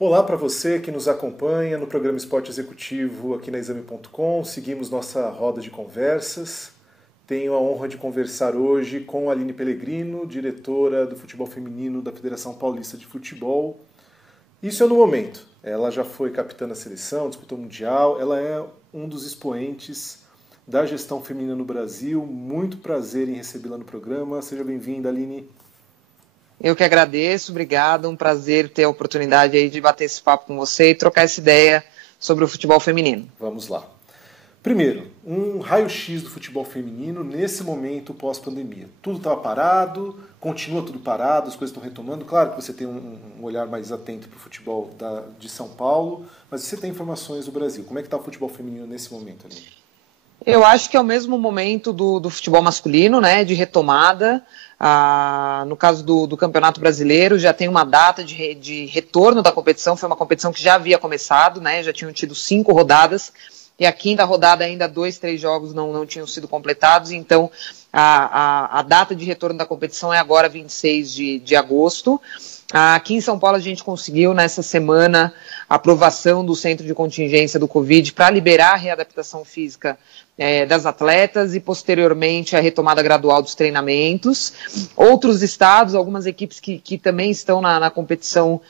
Olá para você que nos acompanha no programa Esporte Executivo aqui na Exame.com. Seguimos nossa roda de conversas. Tenho a honra de conversar hoje com a Aline Pellegrino, diretora do futebol feminino da Federação Paulista de Futebol. Isso é no momento. Ela já foi capitã da seleção, disputou mundial. Ela é um dos expoentes da gestão feminina no Brasil. Muito prazer em recebê-la no programa. Seja bem-vinda, Aline. Eu que agradeço, obrigado, um prazer ter a oportunidade aí de bater esse papo com você e trocar essa ideia sobre o futebol feminino. Vamos lá. Primeiro, um raio-x do futebol feminino nesse momento pós-pandemia. Tudo estava parado, continua tudo parado, as coisas estão retomando. Claro que você tem um olhar mais atento para o futebol de São Paulo, mas você tem informações do Brasil. Como é que está o futebol feminino nesse momento, Aline? Eu acho que é o mesmo momento do futebol masculino, né, de retomada. No caso do Campeonato Brasileiro, já tem uma data de retorno da competição. Foi uma competição que já havia começado, né, já tinham tido 5 rodadas, e a quinta rodada ainda 2, 3 jogos não tinham sido completados. Então a data de retorno da competição é agora 26 de agosto. Aqui em São Paulo a gente conseguiu nessa semana a aprovação do Centro de Contingência do Covid para liberar a readaptação física das atletas e posteriormente a retomada gradual dos treinamentos. Outros estados, algumas equipes que também estão na competição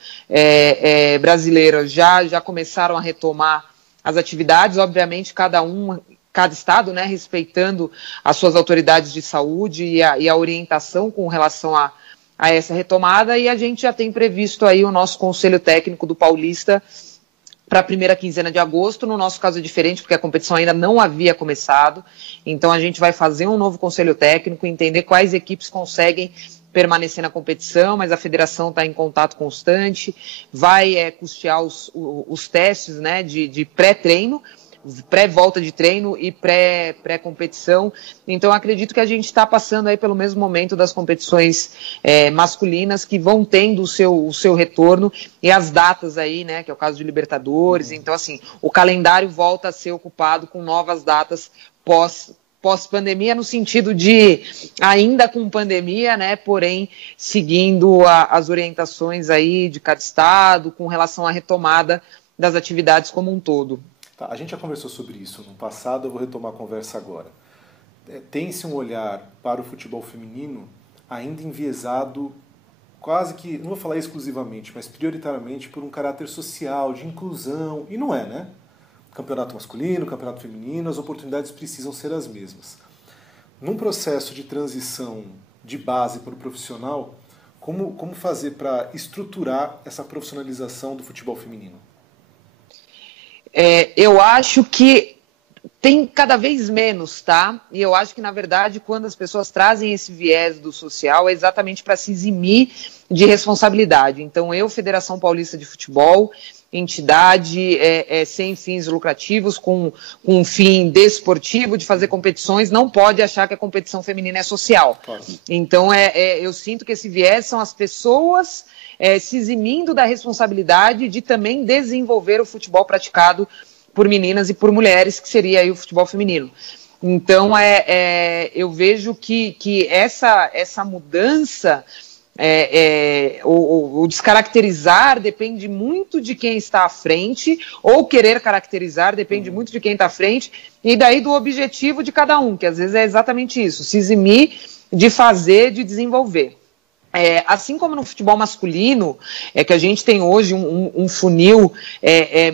brasileira já começaram a retomar as atividades, obviamente cada estado, né, respeitando as suas autoridades de saúde e a orientação com relação a essa retomada, e a gente já tem previsto aí o nosso Conselho Técnico do Paulista para a primeira quinzena de agosto. No nosso caso é diferente, porque a competição ainda não havia começado, então a gente vai fazer um novo Conselho Técnico, entender quais equipes conseguem permanecer na competição, mas a federação está em contato constante, vai custear os testes, né, de pré-treino, pré-volta de treino e pré-competição. Então acredito que a gente está passando aí pelo mesmo momento das competições masculinas, que vão tendo o seu retorno, e as datas aí, né, que é o caso de Libertadores. Então assim, o calendário volta a ser ocupado com novas datas pós-pandemia, no sentido de ainda com pandemia, né, porém seguindo as orientações aí de cada estado com relação à retomada das atividades como um todo. Tá, a gente já conversou sobre isso no passado, eu vou retomar a conversa agora. Tem-se um olhar para o futebol feminino ainda enviesado, quase que, não vou falar exclusivamente, mas prioritariamente por um caráter social, de inclusão, e não é, né? Campeonato masculino, campeonato feminino, as oportunidades precisam ser as mesmas. Num processo de transição de base para o profissional, como fazer para estruturar essa profissionalização do futebol feminino? Eu acho que tem cada vez menos, tá? E eu acho que, na verdade, quando as pessoas trazem esse viés do social, é exatamente para se eximir de responsabilidade. Então, Federação Paulista de Futebol, entidade sem fins lucrativos, com um fim desportivo, de fazer competições, não pode achar que a competição feminina é social. Claro. Então, eu sinto que esse viés são as pessoas se eximindo da responsabilidade de também desenvolver o futebol praticado por meninas e por mulheres, que seria aí o futebol feminino. Então, eu vejo que essa mudança, o descaracterizar depende muito de quem está à frente, ou querer caracterizar depende muito de quem está à frente, e daí do objetivo de cada um, que às vezes é exatamente isso, se eximir de fazer, de desenvolver. Assim como no futebol masculino, que a gente tem hoje um funil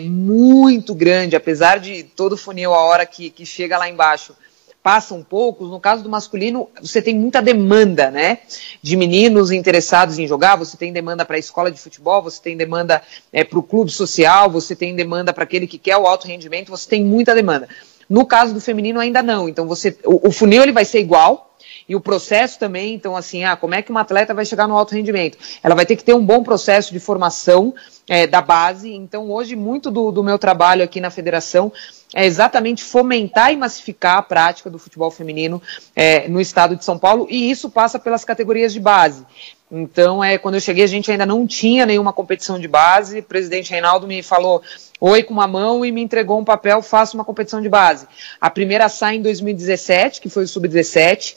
muito grande, apesar de todo funil, a hora que chega lá embaixo, passam poucos. No caso do masculino, você tem muita demanda, né, de meninos interessados em jogar, você tem demanda para a escola de futebol, você tem demanda para o clube social, você tem demanda para aquele que quer o alto rendimento, você tem muita demanda. No caso do feminino ainda não, então o funil ele vai ser igual, e o processo também. Então assim, como é que uma atleta vai chegar no alto rendimento? Ela vai ter que ter um bom processo de formação da base. Então hoje muito do meu trabalho aqui na federação é exatamente fomentar e massificar a prática do futebol feminino no estado de São Paulo, e isso passa pelas categorias de base. Então, quando eu cheguei, a gente ainda não tinha nenhuma competição de base. O presidente Reinaldo me falou oi com uma mão e me entregou um papel: faça uma competição de base. A primeira sai em 2017, que foi o Sub-17.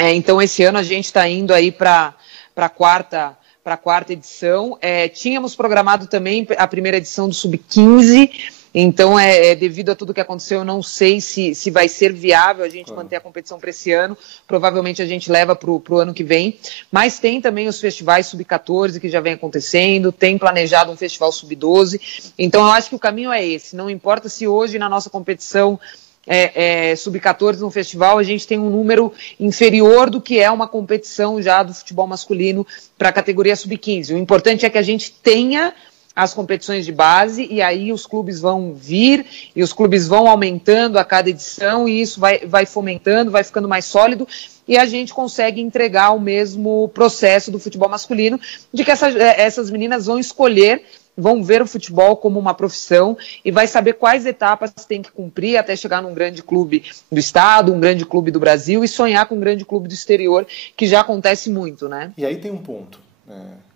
Então, esse ano a gente está indo aí para a para a quarta edição. Tínhamos programado também a primeira edição do Sub-15, então, devido a tudo que aconteceu, eu não sei se vai ser viável a gente manter a competição para esse ano. Provavelmente a gente leva para o ano que vem. Mas tem também os festivais Sub-14 que já vem acontecendo, tem planejado um festival Sub-12. Então, eu acho que o caminho é esse. Não importa se hoje na nossa competição Sub-14 no festival a gente tem um número inferior do que é uma competição já do futebol masculino para a categoria Sub-15. O importante é que a gente tenha as competições de base, e aí os clubes vão vir, e os clubes vão aumentando a cada edição, e isso vai fomentando, vai ficando mais sólido, e a gente consegue entregar o mesmo processo do futebol masculino, de que essas meninas vão escolher, vão ver o futebol como uma profissão, e vai saber quais etapas tem que cumprir até chegar num grande clube do estado, um grande clube do Brasil, e sonhar com um grande clube do exterior, que já acontece muito, né? E aí tem um ponto,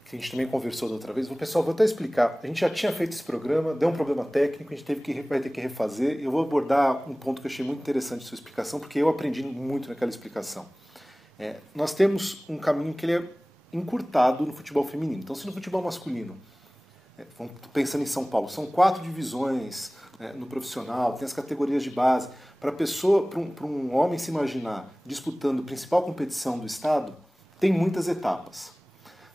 que a gente também conversou da outra vez. Pessoal, vou até explicar. A gente já tinha feito esse programa, deu um problema técnico, a gente vai ter que refazer. Eu vou abordar um ponto que eu achei muito interessante de sua explicação, porque eu aprendi muito naquela explicação. Nós temos um caminho que ele é encurtado no futebol feminino. Então, se no futebol masculino, pensando em São Paulo, são 4 divisões no profissional, tem as categorias de base. Para um homem se imaginar disputando a principal competição do estado, tem muitas etapas.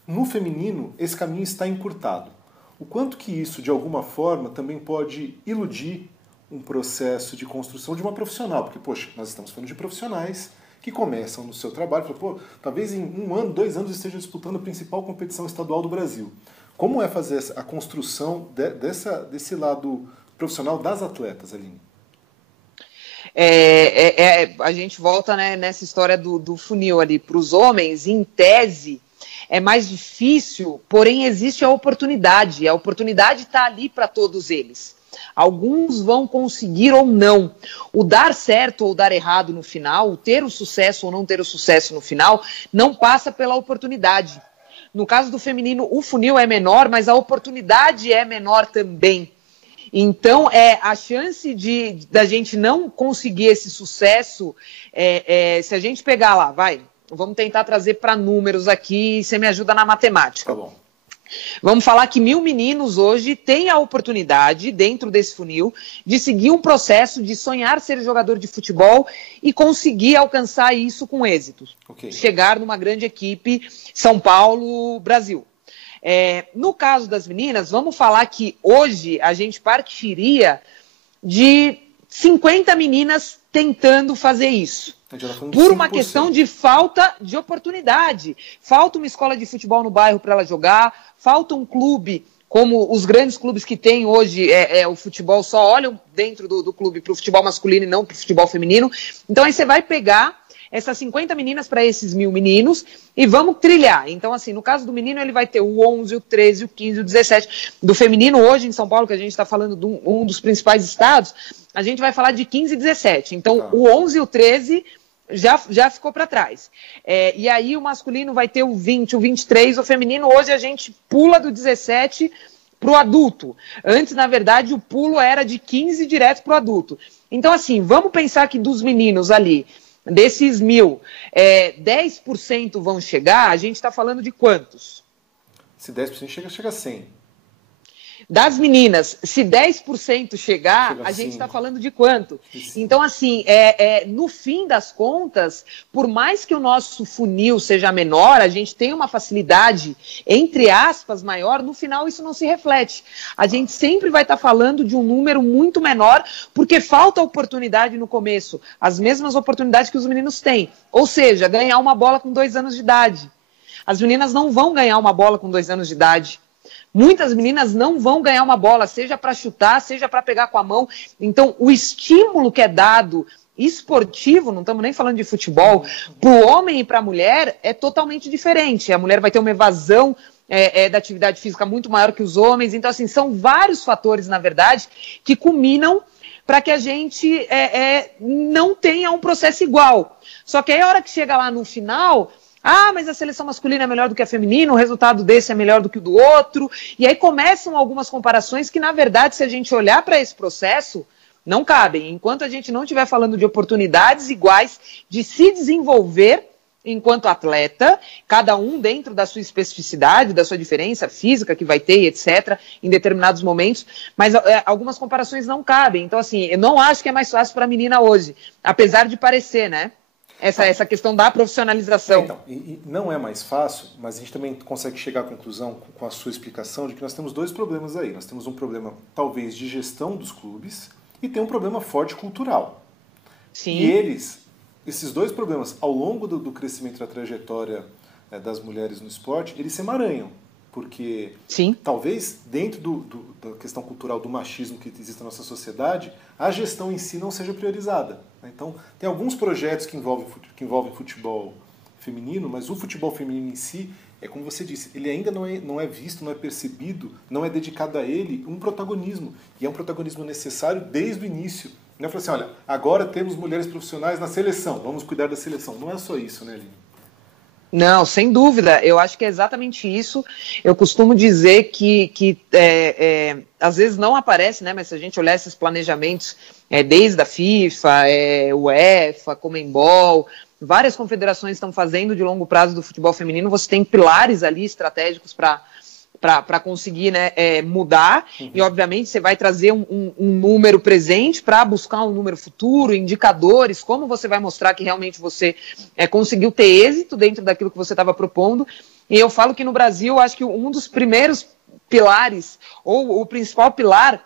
No feminino, esse caminho está encurtado. O quanto que isso, de alguma forma, também pode iludir um processo de construção de uma profissional. Porque, poxa, nós estamos falando de profissionais que começam no seu trabalho e falam, talvez em 1 ano, 2 anos estejam disputando a principal competição estadual do Brasil. Como é fazer a construção desse lado profissional das atletas, Aline? A gente volta, né, nessa história do funil ali. Para os homens, em tese, é mais difícil, porém existe a oportunidade está ali para todos eles. Alguns vão conseguir ou não. O dar certo ou dar errado no final, o ter o sucesso ou não ter o sucesso no final, não passa pela oportunidade. No caso do feminino, o funil é menor, mas a oportunidade é menor também. Então, a chance da gente não conseguir esse sucesso, se a gente pegar lá, vamos tentar trazer para números aqui, você me ajuda na matemática. Tá bom. Vamos falar que 1000 meninos hoje têm a oportunidade, dentro desse funil, de seguir um processo de sonhar ser jogador de futebol e conseguir alcançar isso com êxito. Okay. Chegar numa grande equipe, São Paulo, Brasil. No caso das meninas, vamos falar que hoje a gente partiria de 50 meninas tentando fazer isso. Por uma questão de falta de oportunidade. Falta uma escola de futebol no bairro para ela jogar, falta um clube, como os grandes clubes que tem hoje, o futebol só olham dentro do clube para o futebol masculino e não para o futebol feminino. Então aí você vai pegar essas 50 meninas para esses 1000 meninos e vamos trilhar. Então, assim, no caso do menino, ele vai ter o 11, o 13, o 15, o 17. Do feminino, hoje em São Paulo, que a gente está falando de um dos principais estados, a gente vai falar de 15 e 17. Então, o 11 e o 13 já ficou para trás. E aí o masculino vai ter o 20, o 23. O feminino, hoje a gente pula do 17 para o adulto. Antes, na verdade, o pulo era de 15 direto para o adulto. Então, assim, vamos pensar que dos meninos ali, desses 1000, 10% vão chegar, a gente está falando de quantos? Se 10% chega a 100. Das meninas, se 10% chegar, a gente está falando de quanto? Então, assim, no fim das contas, por mais que o nosso funil seja menor, a gente tem uma facilidade, entre aspas, maior, no final isso não se reflete. A gente sempre vai estar falando de um número muito menor, porque falta oportunidade no começo, as mesmas oportunidades que os meninos têm. Ou seja, ganhar uma bola com 2 anos de idade. As meninas não vão ganhar uma bola com 2 anos de idade. Muitas meninas não vão ganhar uma bola, seja para chutar, seja para pegar com a mão. Então, o estímulo que é dado esportivo, não estamos nem falando de futebol, para o homem e para a mulher é totalmente diferente. A mulher vai ter uma evasão da atividade física muito maior que os homens. Então, assim, são vários fatores, na verdade, que culminam para que a gente não tenha um processo igual. Só que aí, a hora que chega lá no final... mas a seleção masculina é melhor do que a feminina, o resultado desse é melhor do que o do outro. E aí começam algumas comparações que, na verdade, se a gente olhar para esse processo, não cabem. Enquanto a gente não estiver falando de oportunidades iguais de se desenvolver enquanto atleta, cada um dentro da sua especificidade, da sua diferença física que vai ter, etc., em determinados momentos, mas algumas comparações não cabem. Então, assim, eu não acho que é mais fácil para a menina hoje, apesar de parecer, né? Essa questão da profissionalização. Então, e não é mais fácil, mas a gente também consegue chegar à conclusão, com a sua explicação, de que nós temos dois problemas aí. Nós temos um problema, talvez, de gestão dos clubes e tem um problema forte cultural. Sim. E esses dois problemas, ao longo do crescimento da trajetória das mulheres no esporte, eles se emaranham. Porque Sim. talvez dentro da questão cultural do machismo que existe na nossa sociedade, a gestão em si não seja priorizada. Então, tem alguns projetos que envolvem futebol feminino, mas o futebol feminino em si, é como você disse, ele ainda não é visto, não é percebido, não é dedicado a ele um protagonismo. E é um protagonismo necessário desde o início. Não é falar assim, olha, agora temos mulheres profissionais na seleção, vamos cuidar da seleção. Não é só isso, né, Aline? Não, sem dúvida, eu acho que é exatamente isso. Eu costumo dizer que às vezes não aparece, né? Mas se a gente olhar esses planejamentos desde a FIFA, UEFA, Conmebol, várias confederações estão fazendo de longo prazo do futebol feminino, você tem pilares ali estratégicos para conseguir, né, mudar, e obviamente você vai trazer um número presente para buscar um número futuro, indicadores, como você vai mostrar que realmente você conseguiu ter êxito dentro daquilo que você estava propondo. E eu falo que no Brasil, acho que um dos primeiros pilares, ou o principal pilar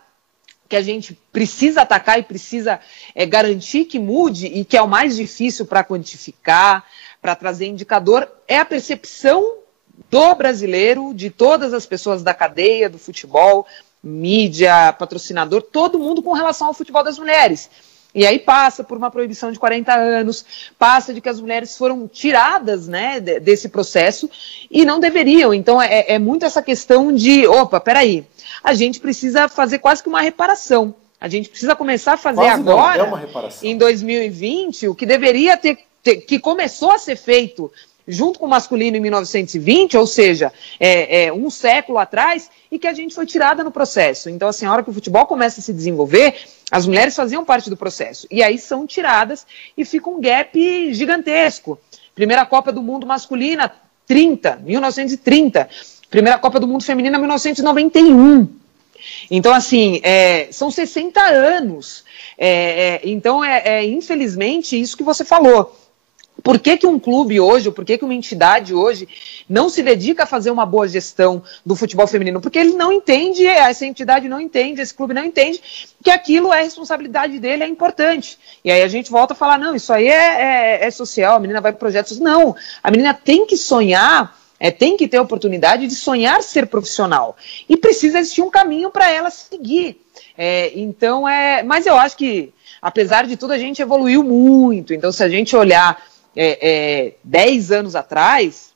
que a gente precisa atacar e precisa garantir que mude, e que é o mais difícil para quantificar, para trazer indicador, é a percepção do brasileiro, de todas as pessoas da cadeia do futebol, mídia, patrocinador, todo mundo com relação ao futebol das mulheres. E aí passa por uma proibição de 40 anos, passa de que as mulheres foram tiradas, né, desse processo e não deveriam. Então é muito essa questão de, opa, peraí, a gente precisa fazer quase que uma reparação. A gente precisa começar a fazer quase agora, não, é uma reparação. em 2020, o que deveria que começou a ser feito junto com o masculino em 1920, ou seja, um século atrás, e que a gente foi tirada no processo. Então, assim, a hora que o futebol começa a se desenvolver, as mulheres faziam parte do processo. E aí são tiradas e fica um gap gigantesco. Primeira Copa do Mundo masculina, 1930. Primeira Copa do Mundo feminina, 1991. Então, assim, são 60 anos. Então, infelizmente, isso que você falou. Por que um clube hoje, ou por que uma entidade hoje não se dedica a fazer uma boa gestão do futebol feminino? Porque ele não entende, essa entidade não entende, esse clube não entende que aquilo é responsabilidade dele, é importante. E aí a gente volta a falar, não, isso aí é social, a menina vai para projetos. Não, a menina tem que sonhar, tem que ter a oportunidade de sonhar ser profissional. E precisa existir um caminho para ela seguir. Então, mas eu acho que, apesar de tudo, a gente evoluiu muito. Então, se a gente olhar 10 anos atrás,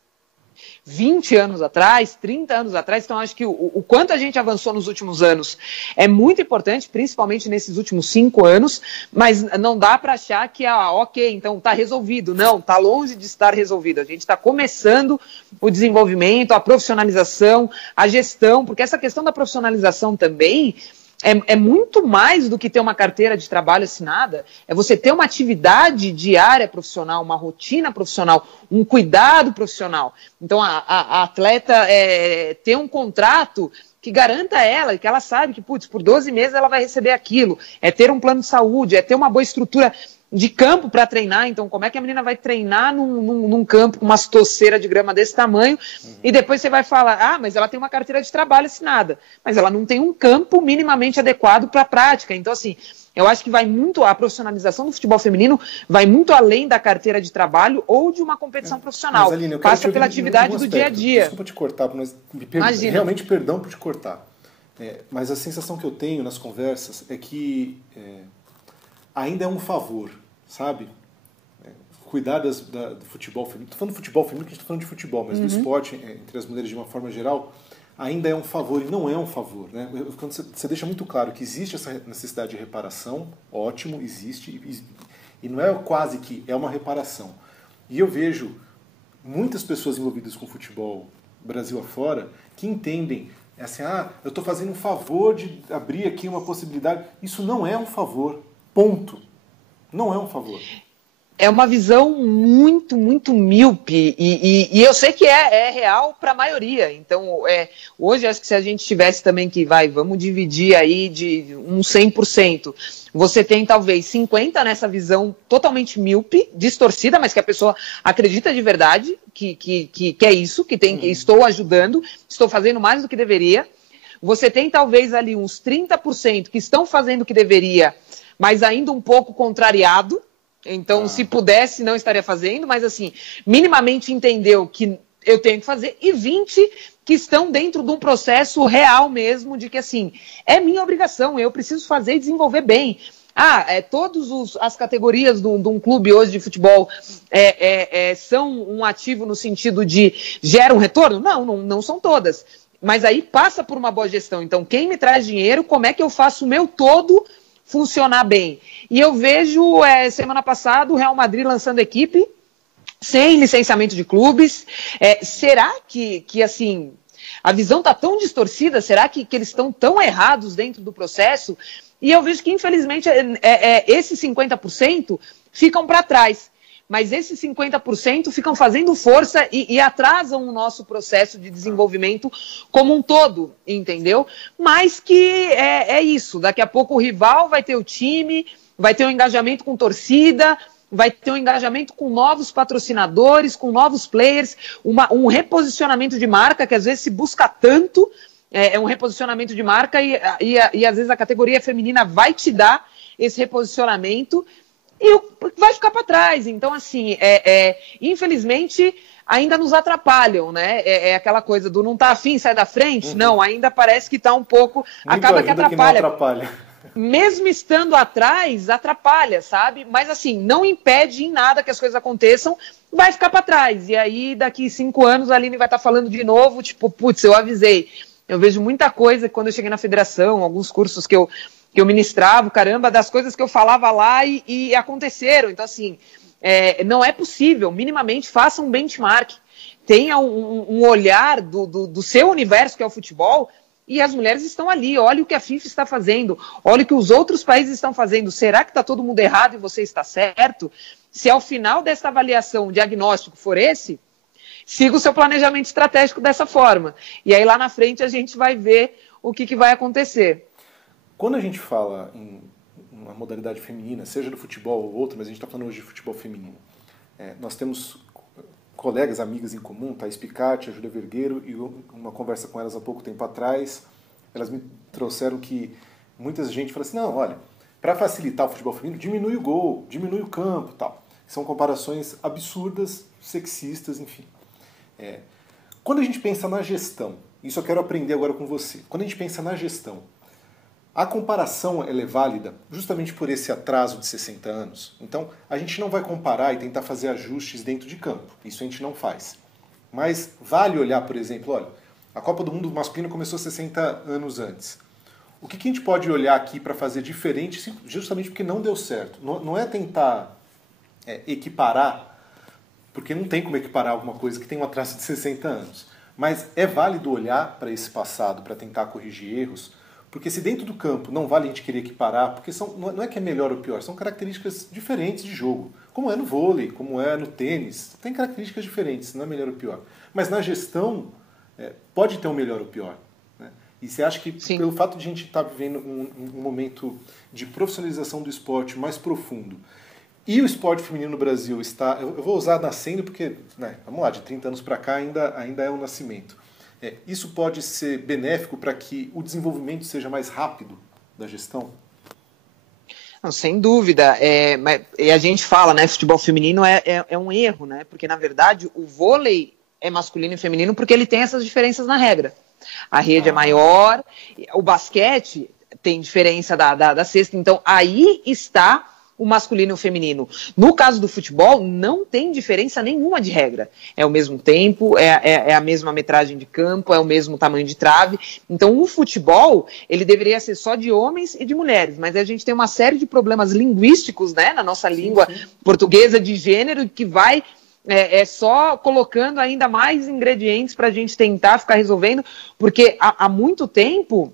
20 anos atrás, 30 anos atrás, então acho que o quanto a gente avançou nos últimos anos é muito importante, principalmente nesses últimos 5 anos, mas não dá para achar que, ok, então está resolvido. Não, está longe de estar resolvido. A gente está começando o desenvolvimento, a profissionalização, a gestão, porque essa questão da profissionalização também é muito mais do que ter uma carteira de trabalho assinada, é você ter uma atividade diária profissional, uma rotina profissional, um cuidado profissional. Então, a atleta ter um contrato que garanta ela, que ela sabe que, putz, por 12 meses ela vai receber aquilo, é ter um plano de saúde, é ter uma boa estrutura de campo para treinar. Então, como é que a menina vai treinar num campo com uma toceira de grama desse tamanho, e depois você vai falar, mas ela tem uma carteira de trabalho assinada, mas ela não tem um campo minimamente adequado para a prática. Então, assim, eu acho que a profissionalização do futebol feminino vai muito além da carteira de trabalho ou de uma competição profissional. Mas, Aline, passa pela atividade do dia a dia. Desculpa te cortar, mas realmente perdão por te cortar. Mas a sensação que eu tenho nas conversas é que ainda é um favor, sabe? Cuidar do futebol feminino. Estou falando de futebol feminino, porque a gente está falando de futebol, mas do esporte entre as mulheres de uma forma geral, ainda é um favor, e não é um favor, né? Quando você deixa muito claro que existe essa necessidade de reparação, ótimo, existe, e não é quase que, é uma reparação. E eu vejo muitas pessoas envolvidas com futebol Brasil afora que entendem assim, eu estou fazendo um favor de abrir aqui uma possibilidade. Isso não é um favor, ponto. Não é um favor. É uma visão muito, muito míope, e eu sei que é real para a maioria. Então, hoje, acho que se a gente tivesse também vamos dividir aí de um 100%, você tem talvez 50% nessa visão totalmente míope, distorcida, mas que a pessoa acredita de verdade que é isso, que estou ajudando, estou fazendo mais do que deveria. Você tem talvez ali uns 30% que estão fazendo o que deveria, mas ainda um pouco contrariado. Então, se pudesse, não estaria fazendo, mas assim, minimamente entendeu que eu tenho que fazer, e 20% que estão dentro de um processo real mesmo, de que assim, é minha obrigação, eu preciso fazer e desenvolver bem. Todas as categorias de um clube hoje de futebol são um ativo no sentido de gera um retorno? Não são todas. Mas aí passa por uma boa gestão. Então, quem me traz dinheiro, como é que eu faço o meu todo funcionar bem? E eu vejo, semana passada, o Real Madrid lançando equipe, sem licenciamento de clubes. Será que assim, a visão está tão distorcida? Será que eles estão tão errados dentro do processo? E eu vejo que, infelizmente, esses 50% ficam para trás. Mas esses 50% ficam fazendo força e atrasam o nosso processo de desenvolvimento como um todo, entendeu? Mas que é isso, daqui a pouco o rival vai ter o time, vai ter um engajamento com torcida, vai ter um engajamento com novos patrocinadores, com novos players, um reposicionamento de marca que às vezes se busca tanto, um reposicionamento de marca e às vezes a categoria feminina vai te dar esse reposicionamento e vai ficar para trás. Então, assim, infelizmente, ainda nos atrapalham, né? Aquela coisa do não tá afim, sai da frente. Não, ainda parece que tá um pouco... Muito acaba que atrapalha. Que não atrapalha. Mesmo estando atrás, atrapalha, sabe? Mas, assim, não impede em nada que as coisas aconteçam, vai ficar para trás. E aí, daqui 5 anos, a Aline vai estar falando de novo, tipo, putz, eu avisei. Eu vejo muita coisa quando eu cheguei na federação, alguns cursos que eu ministrava, caramba, das coisas que eu falava lá e aconteceram. Então, assim, não é possível. Minimamente, faça um benchmark. Tenha um olhar do seu universo, que é o futebol, e as mulheres estão ali. Olha o que a FIFA está fazendo. Olha o que os outros países estão fazendo. Será que está todo mundo errado e você está certo? Se ao final desta avaliação o diagnóstico for esse, siga o seu planejamento estratégico dessa forma. E aí, lá na frente, a gente vai ver o que vai acontecer. Quando a gente fala em uma modalidade feminina, seja do futebol ou outra, mas a gente está falando hoje de futebol feminino, nós temos colegas, amigas em comum, Thaís Picatti, a Júlia Vergueiro, e uma conversa com elas há pouco tempo atrás, elas me trouxeram que muita gente fala assim, não, olha, para facilitar o futebol feminino, diminui o gol, diminui o campo, tal. São comparações absurdas, sexistas, enfim. Quando a gente pensa na gestão, isso eu quero aprender agora com você, quando a gente pensa na gestão, a comparação ela é válida justamente por esse atraso de 60 anos. Então, a gente não vai comparar e tentar fazer ajustes dentro de campo. Isso a gente não faz. Mas vale olhar, por exemplo, olha, a Copa do Mundo masculino começou 60 anos antes. O que a gente pode olhar aqui para fazer diferente, justamente porque não deu certo? Não é tentar equiparar, porque não tem como equiparar alguma coisa que tem um atraso de 60 anos. Mas é válido olhar para esse passado para tentar corrigir erros. Porque se dentro do campo não vale a gente querer equiparar, porque não é que é melhor ou pior, são características diferentes de jogo. Como é no vôlei, como é no tênis, tem características diferentes, não é melhor ou pior. Mas na gestão, pode ter um melhor ou pior. Né? E você acha que Sim. Pelo fato de a gente estar vivendo um momento de profissionalização do esporte mais profundo, e o esporte feminino no Brasil está, eu vou usar nascendo porque, vamos lá, de 30 anos para cá ainda é um nascimento. Isso pode ser benéfico para que o desenvolvimento seja mais rápido da gestão? Não, sem dúvida. E a gente fala, né, futebol feminino é um erro, né? Porque, na verdade, o vôlei é masculino e feminino porque ele tem essas diferenças na regra. A rede é maior, o basquete tem diferença da cesta. Então, aí está o masculino e o feminino. No caso do futebol, não tem diferença nenhuma de regra. É o mesmo tempo, é a mesma metragem de campo, é o mesmo tamanho de trave. Então, o futebol, ele deveria ser só de homens e de mulheres, mas a gente tem uma série de problemas linguísticos, né, na nossa língua portuguesa de gênero, que vai só colocando ainda mais ingredientes para a gente tentar ficar resolvendo, porque há muito tempo...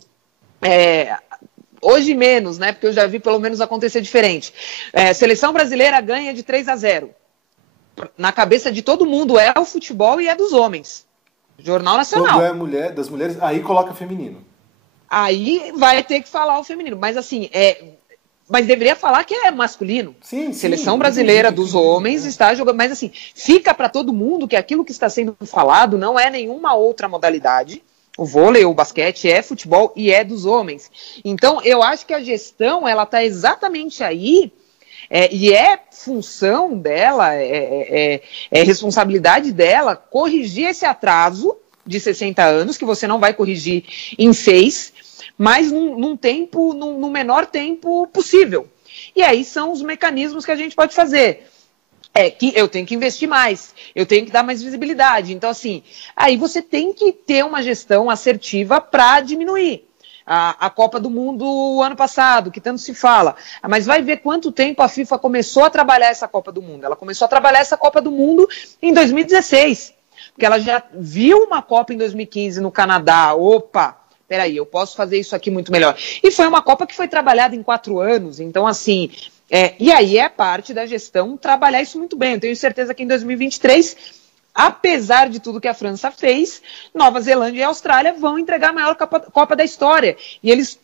hoje menos, né? Porque eu já vi pelo menos acontecer diferente. Seleção brasileira ganha de 3-0. Na cabeça de todo mundo é o futebol e é dos homens. Jornal Nacional. Quando é das mulheres, aí coloca feminino. Aí vai ter que falar o feminino. Mas assim, mas deveria falar que é masculino. Sim, Seleção brasileira dos homens está jogando. Mas assim, fica para todo mundo que aquilo que está sendo falado não é nenhuma outra modalidade. O vôlei, o basquete é futebol e é dos homens. Então, eu acho que a gestão, ela está exatamente aí, e é função dela, é responsabilidade dela corrigir esse atraso de 60 anos, que você não vai corrigir em 6, mas no menor tempo possível. E aí são os mecanismos que a gente pode fazer. Que eu tenho que investir mais, eu tenho que dar mais visibilidade. Então, assim, aí você tem que ter uma gestão assertiva para diminuir. A Copa do Mundo ano passado, que tanto se fala. Mas vai ver quanto tempo a FIFA começou a trabalhar essa Copa do Mundo. Ela começou a trabalhar essa Copa do Mundo em 2016. Porque ela já viu uma Copa em 2015 no Canadá. Opa, peraí, eu posso fazer isso aqui muito melhor. E foi uma Copa que foi trabalhada em 4 anos. Então, assim, e aí é parte da gestão trabalhar isso muito bem. Eu tenho certeza que em 2023... apesar de tudo que a França fez, Nova Zelândia e Austrália vão entregar a maior Copa da história. E eles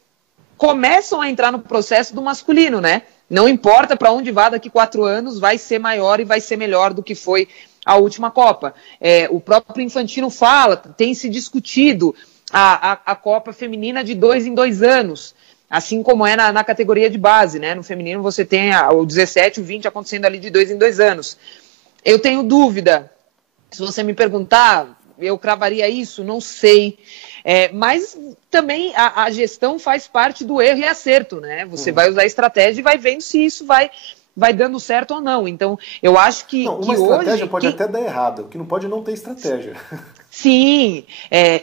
começam a entrar no processo do masculino, né? Não importa para onde vá daqui 4 anos, vai ser maior e vai ser melhor do que foi a última Copa. O próprio Infantino fala, tem se discutido a Copa feminina de 2 em 2 anos, assim como é na categoria de base, né? No feminino você tem o 17, o 20 acontecendo ali de 2 em 2 anos. Eu tenho dúvida. Se você me perguntar, eu cravaria isso? Não sei. Mas também a gestão faz parte do erro e acerto, né? Você vai usar a estratégia e vai vendo se isso vai dando certo ou não. Então, eu acho que uma estratégia hoje, pode até dar errado. O que não pode não ter estratégia. Sim.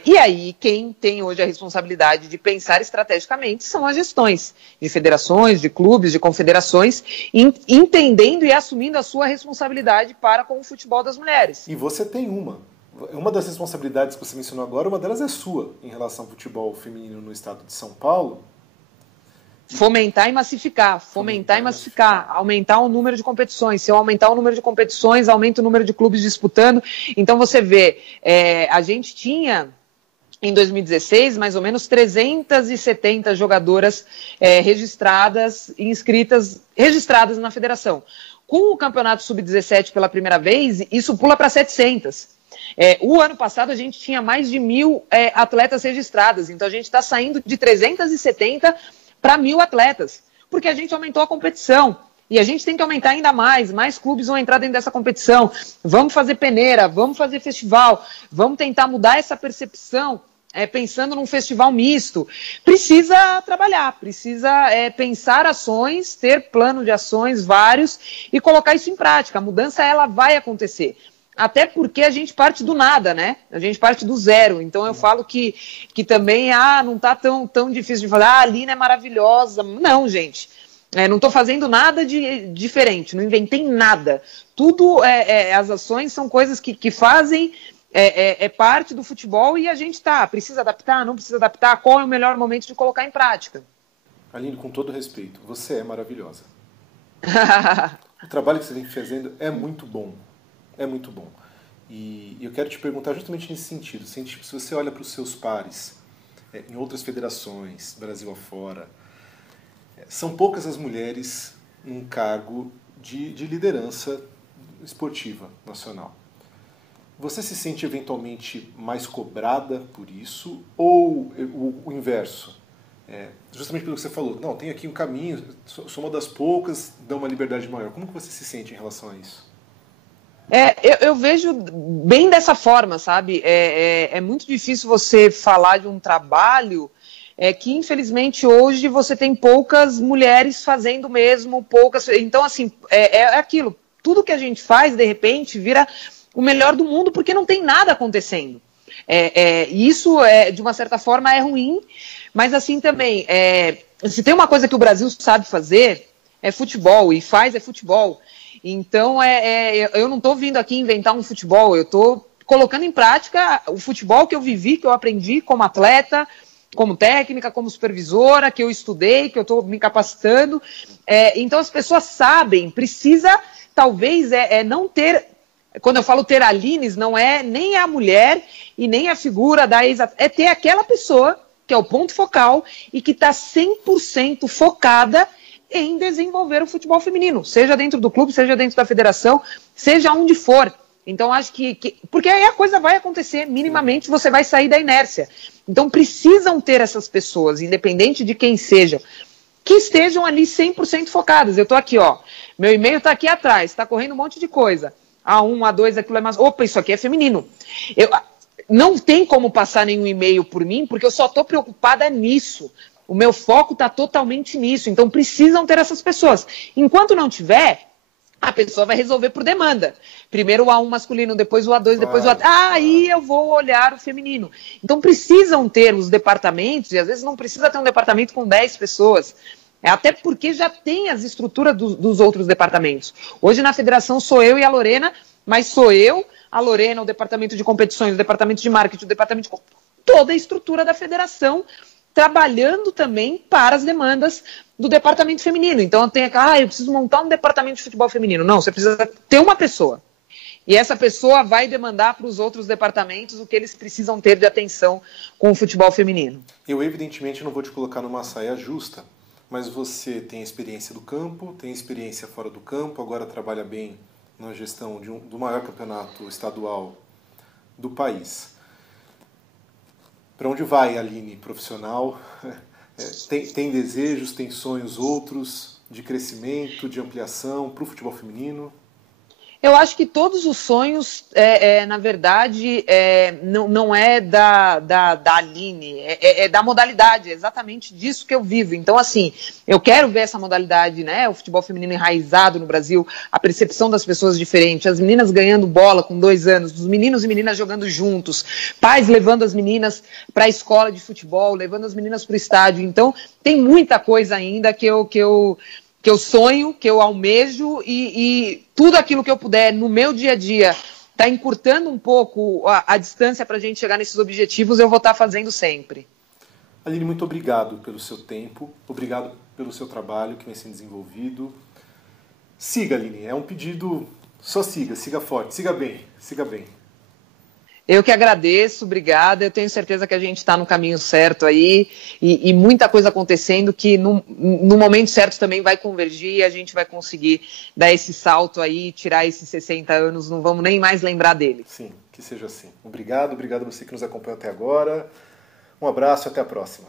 E aí, quem tem hoje a responsabilidade de pensar estrategicamente são as gestões de federações, de clubes, de confederações, entendendo e assumindo a sua responsabilidade para com o futebol das mulheres. E você tem uma das responsabilidades que você mencionou agora, uma delas é sua em relação ao futebol feminino no estado de São Paulo. Fomentar e massificar, aumentar o número de competições. Se eu aumentar o número de competições, aumenta o número de clubes disputando. Então você vê, a gente tinha em 2016 mais ou menos 370 jogadoras registradas na federação. Com o campeonato sub-17 pela primeira vez, isso pula para 700. O ano passado a gente tinha mais de 1.000 atletas registradas, então a gente está saindo de 370 para 1.000 atletas, porque a gente aumentou a competição. E a gente tem que aumentar ainda mais clubes vão entrar dentro dessa competição. Vamos fazer peneira, vamos fazer festival, vamos tentar mudar essa percepção, pensando num festival misto. Precisa trabalhar, precisa pensar ações, ter plano de ações vários e colocar isso em prática. A mudança ela vai acontecer. Até porque a gente parte do nada, né? A gente parte do zero. Então eu falo que também não está tão difícil de falar, a Aline é maravilhosa. Não, gente. Não estou fazendo nada de diferente, não inventei nada. Tudo, as ações são coisas que fazem, parte do futebol e a gente precisa adaptar, não precisa adaptar, qual é o melhor momento de colocar em prática? Aline, com todo respeito, você é maravilhosa. O trabalho que você vem fazendo é muito bom. É muito bom. E eu quero te perguntar justamente nesse sentido. Se você olha para os seus pares em outras federações, Brasil afora, são poucas as mulheres num cargo de liderança esportiva nacional. Você se sente eventualmente mais cobrada por isso ou o inverso? Justamente pelo que você falou, não, tem aqui um caminho, sou uma das poucas, dá uma liberdade maior. Como que você se sente em relação a isso? Eu vejo bem dessa forma, sabe? É muito difícil você falar de um trabalho que, infelizmente, hoje você tem poucas mulheres fazendo mesmo, poucas... Então, assim, aquilo. Tudo que a gente faz, de repente, vira o melhor do mundo porque não tem nada acontecendo. Isso, de uma certa forma, é ruim, mas, assim, também, se tem uma coisa que o Brasil sabe fazer, é futebol, e faz futebol. Então, eu não estou vindo aqui inventar um futebol, eu estou colocando em prática o futebol que eu vivi, que eu aprendi como atleta, como técnica, como supervisora, que eu estudei, que eu estou me capacitando. Então as pessoas sabem, precisa talvez não ter, quando eu falo ter Alines, não é nem a mulher e nem a figura da é ter aquela pessoa que é o ponto focal e que está 100% focada em desenvolver o futebol feminino, seja dentro do clube, seja dentro da federação, seja onde for. Então, acho que porque aí a coisa vai acontecer, minimamente você vai sair da inércia. Então, precisam ter essas pessoas, independente de quem seja, que estejam ali 100% focadas. Eu estou aqui, ó, meu e-mail está aqui atrás, está correndo um monte de coisa. A1, A2, aquilo é mais... Opa, isso aqui é feminino. Não tem como passar nenhum e-mail por mim, porque eu só estou preocupada nisso. O meu foco está totalmente nisso. Então, precisam ter essas pessoas. Enquanto não tiver, a pessoa vai resolver por demanda. Primeiro o A1 masculino, depois o A2, depois o A3. Aí eu vou olhar o feminino. Então, precisam ter os departamentos, e às vezes não precisa ter um departamento com 10 pessoas. Até porque já tem as estruturas dos outros departamentos. Hoje na federação sou eu e a Lorena, mas sou eu, a Lorena, o departamento de competições, o departamento de marketing, o departamento de... toda a estrutura da federação, trabalhando também para as demandas do departamento feminino. Então eu tenho eu preciso montar um departamento de futebol feminino. Não, você precisa ter uma pessoa. E essa pessoa vai demandar para os outros departamentos o que eles precisam ter de atenção com o futebol feminino. Eu, evidentemente, não vou te colocar numa saia justa, mas você tem experiência do campo, tem experiência fora do campo, agora trabalha bem na gestão do maior campeonato estadual do país. Para onde vai a Aline profissional? Tem desejos, tem sonhos outros de crescimento, de ampliação para o futebol feminino? Eu acho que todos os sonhos, na verdade, não é da Aline, é da modalidade, é exatamente disso que eu vivo. Então, assim, eu quero ver essa modalidade, né, o futebol feminino enraizado no Brasil, a percepção das pessoas diferente, as meninas ganhando bola com 2 anos, os meninos e meninas jogando juntos, pais levando as meninas para a escola de futebol, levando as meninas para o estádio. Então, tem muita coisa ainda que eu sonho, que eu almejo e tudo aquilo que eu puder no meu dia a dia tá encurtando um pouco a distância para a gente chegar nesses objetivos, eu vou estar fazendo sempre. Aline, muito obrigado pelo seu tempo, obrigado pelo seu trabalho que vem sendo desenvolvido. Siga, Aline, é um pedido, só siga forte, siga bem, siga bem. Eu que agradeço, obrigada. Eu tenho certeza que a gente está no caminho certo aí e muita coisa acontecendo que no momento certo também vai convergir e a gente vai conseguir dar esse salto aí, tirar esses 60 anos, não vamos nem mais lembrar dele. Sim, que seja assim. Obrigado a você que nos acompanhou até agora. Um abraço e até a próxima.